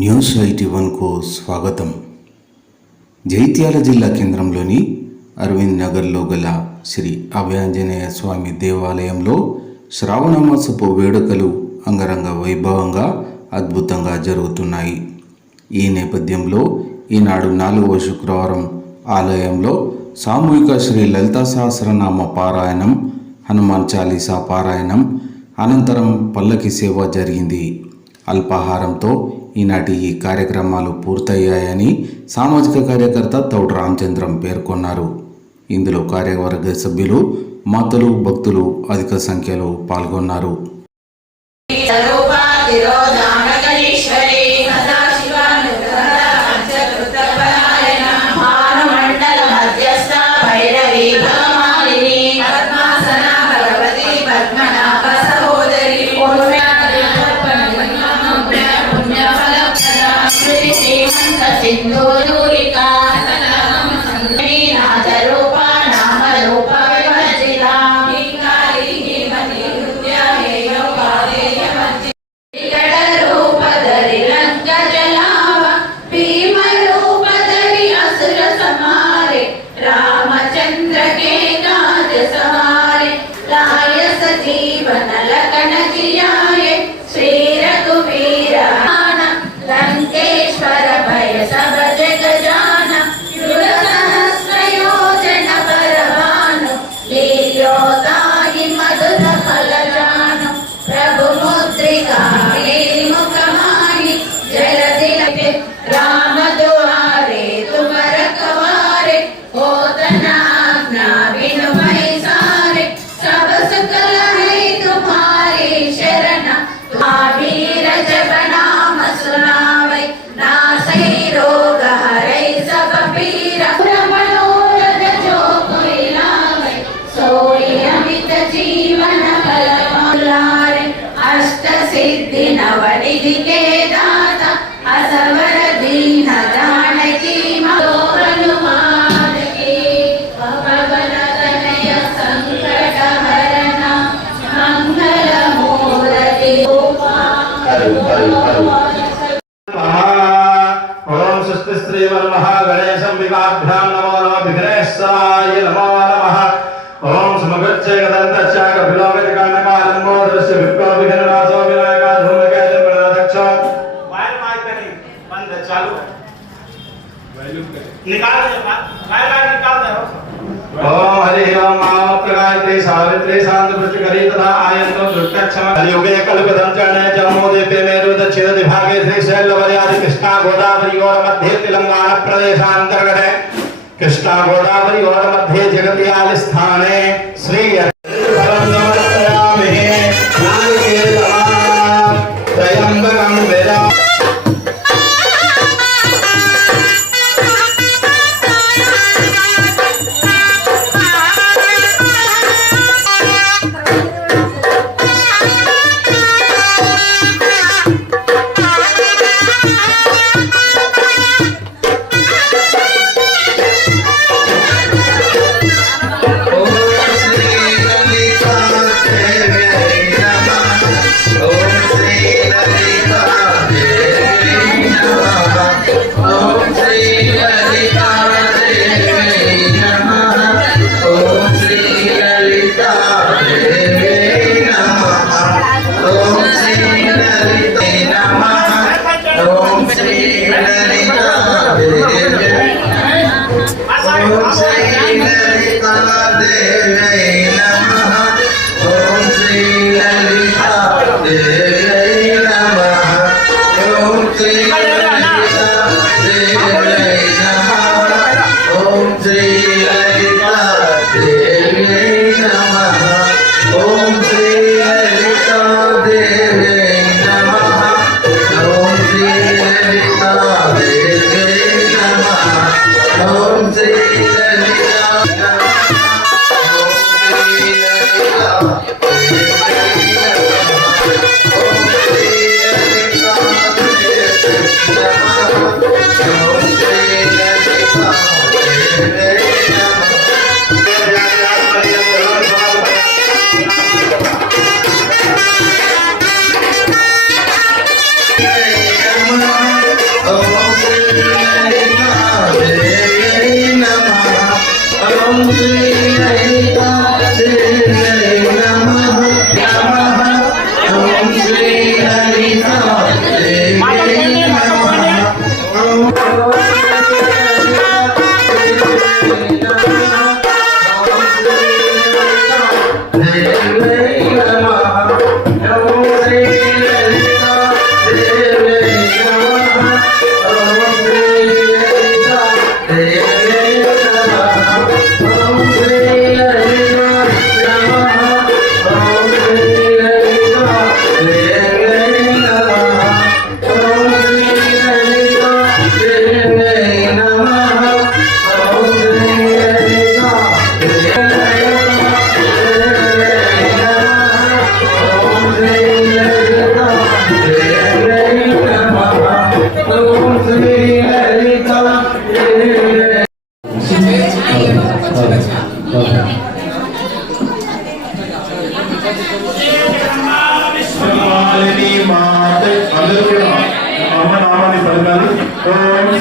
News eighty వన్కు స్వాగతం. జైత్యాల జిల్లా కేంద్రంలోని అరవింద్ నగర్లో గల శ్రీ అభయాంజనేయ స్వామి దేవాలయంలో శ్రావణమాసపు వేడుకలు అంగరంగ వైభవంగా అద్భుతంగా జరుగుతున్నాయి. ఈ నేపథ్యంలో ఈనాడు నాలుగవ శుక్రవారం ఆలయంలో సామూహిక శ్రీ లలితా సహస్రనామ పారాయణం హనుమాన్ చాలీసా పారాయణం అనంతరం పల్లకి సేవ జరిగింది. అల్పాహారంతో ఈనాటి ఈ కార్యక్రమాలు పూర్తయ్యాయని సామాజిక కార్యకర్త తౌడు రామచంద్రం పేర్కొన్నారు. ఇందులో కార్యవర్గ సభ్యులు మాతలు భక్తులు అధిక సంఖ్యలో పాల్గొన్నారు. in the सावित्रे शांत पृष्ठकरी तथा आयंतम दुष्टक्षम कलयुगे कल्पदं चरणे जन्मोदीपे मेरुदच्छिद विभागे श्रीशैलवलयादि कृष्णा गोदावरी और मध्य तेलंगाना प्रदेशांतर्गत है कृष्णा गोदावरी और मध्य जगत्याल स्थाने श्री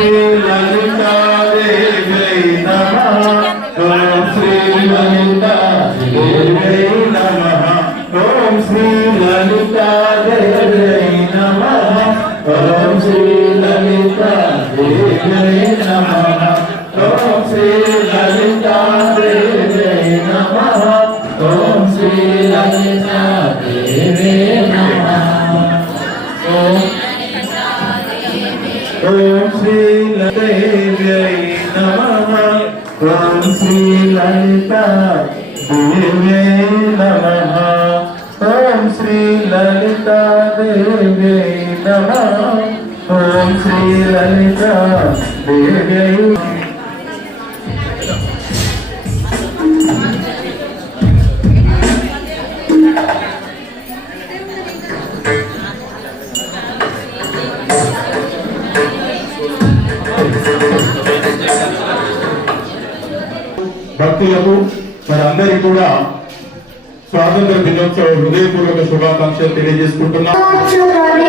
ఓం శ్రీ ఓం శ్రీ లలితాదేవి నమః. ఓం శ్రీ లలితాదేవి నమః. ఓం శ్రీ లలితాదేవి నమః. ఓం శ్రీ లలితాదేవి భక్తులకు అందరి కూడా స్వాతంత్ర దినోత్సవ హృదయపూర్వక శుభాకాంక్షలు తెలియజేసుకుంటున్నా. జీవనయానం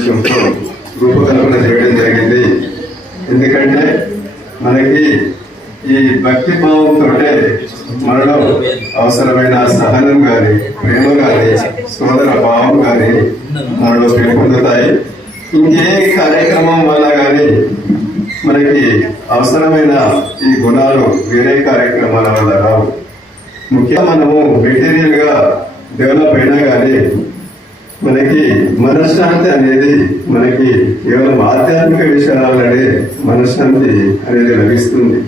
ఉద్దేశంతో రూపకల్పన చేయడం జరిగింది. ఎందుకంటే మనకి ఈ భక్తి భావంతో మనలో అవసరమైన సహనం కానీ ప్రేమ కానీ సోదర భావం కానీ మనలో పెంపొందుతాయి. ఇంకే కార్యక్రమం వల్ల కానీ మనకి అవసరమైన ఈ గుణాలు వేరే కార్యక్రమాల వల్ల రావు. ముఖ్యంగా మనము మెటీరియల్గా డెవలప్ అయినా కానీ మనకి మనశ్శాంతి అనేది మనకి కేవలం ఆధ్యాత్మిక విషయాలనే మనశ్శాంతి అనేది లభిస్తుంది.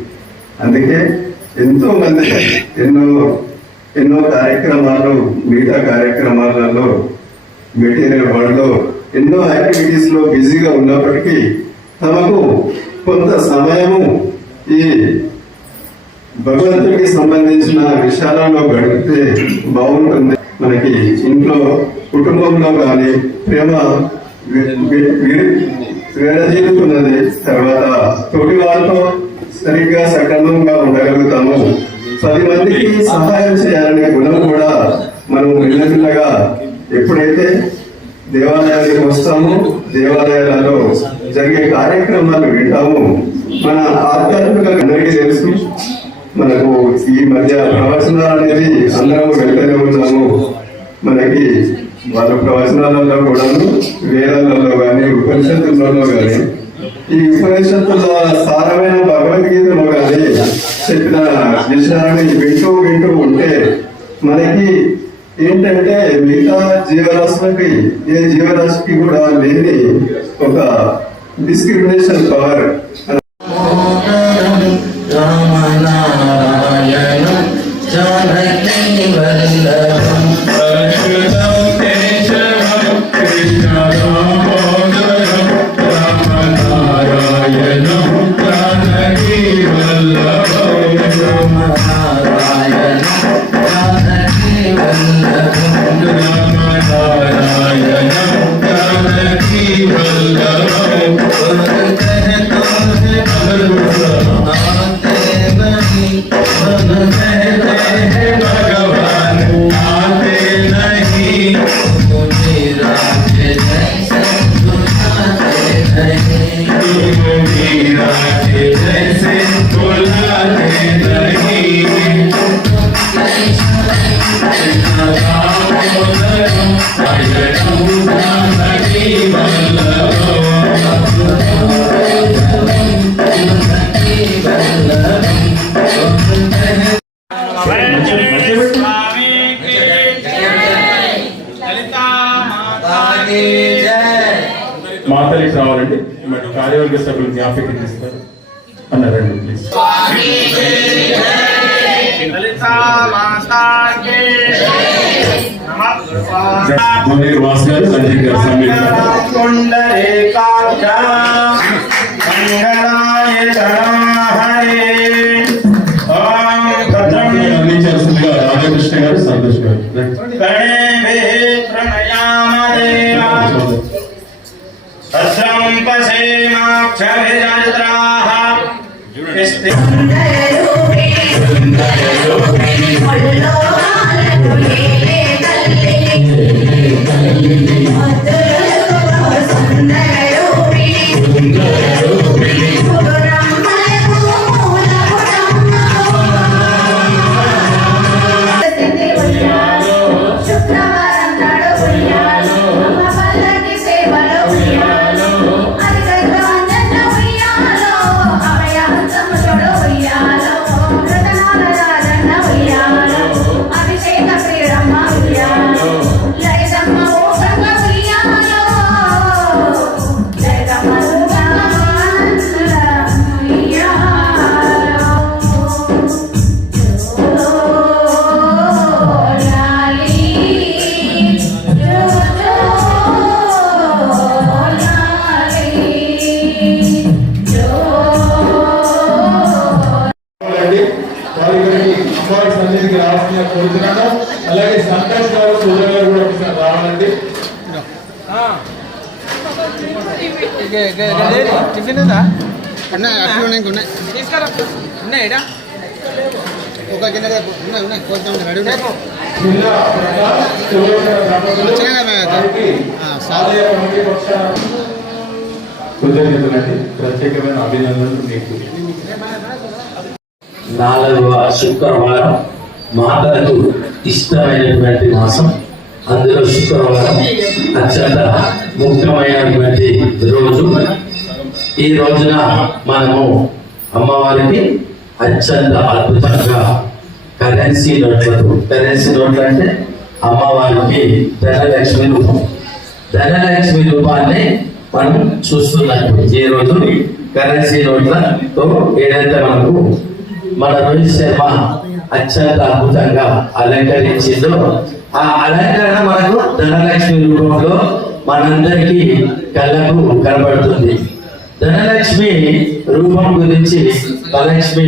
అందుకే ఎంతో మంది ఎన్నో ఎన్నో కార్యక్రమాలు మిగతా కార్యక్రమాలలో మెటీరియల్ వరల్డ్లో ఎన్నో యాక్టివిటీస్లో బిజీగా ఉన్నప్పటికీ తమకు కొంత సమయము ఈ భగవంతుడికి సంబంధించిన విషయాలలో గడిపితే బాగుంటుంది. మనకి ఇంట్లో కుటుంబంలో కానీ ప్రేమ వి- విడదీరుతున్నది తర్వాత తోటి వారితో సరిగ్గా సక్రమంగా ఉండగలుగుతాము. పది మందికి సహాయం చేయాలనే గుణం కూడా మనం మెల్లమెల్లగా ఎప్పుడైతే దేవాలయానికి వస్తాము దేవాలయాలలో జరిగే కార్యక్రమాలు వింటాము మన ఆధ్యాత్మిక అందరికీ తెలుసు మనకు ఈ మధ్య ప్రవచనాలు అనేది అందరం వెళ్తూనే ఉన్నాము. మనకి వాళ్ళ ప్రవచనాలలో కూడాను వేదాలలో కానీ ఉపనిషత్తులలో కానీ ఈ ఉపనిషత్తుల సారమైన భగవద్గీతలో కానీ చెప్పిన విషయాన్ని వింటూ వింటూ ఉంటే మనకి ఏంటంటే మిగతా జీవరాశులకి ఏ జీవరాశికి కూడా లేని ఒక డిస్క్రిమినేషన్ పవర్ మాతలికి రావాలండి మరి కార్యవర్గ సభ్యులు జ్ఞాపకం చేస్తారు. అన్నారండి ప్లీజ్ గారు సంజయ్ గారు అందించాల్సిందిగా రాధాకృష్ణ గారు సంతోష్ గారు तस्रं पसेमाक्षभिरत्राः सुन्दररूपे सुन्दररूपे मल्लोहारपुरे कल्ले कल्ले मधुररूप सुन्दररूपे सुन्दर ఉన్నాయి అట్లు ఉన్నాయిడా ఒక గిన్నె రేపు. రెడీ కృతజ్ఞతలండి. ప్రత్యేకమైన అభినందనలు మీకు. నాలుగవ శుక్రవారం మాతలకు ఇష్టమైనటువంటి మాసం. అందులో శుక్రవారం అత్యంత ముఖ్యమైనటువంటి రోజు. ఈ రోజున మనము అమ్మవారికి అత్యంత అద్భుతంగా కరెన్సీ నోట్లకు కరెన్సీ నోట్లు అంటే అమ్మవారికి ధనలక్ష్మి రూపం. ధనలక్ష్మి రూపాన్ని మనం చూస్తున్నాము ఈ రోజు కరెన్సీ నోట్లతో ఏదైతే మనకు మన రోహిత్ శర్మ అత్యంత అద్భుతంగా అలంకరించిందో ఆ అలంకరణ మనకు ధనలక్ష్మి రూపంలో మనందరికీ కళ్ళకు కనబడుతుంది. ధనలక్ష్మి రూపం గురించి ధనలక్ష్మి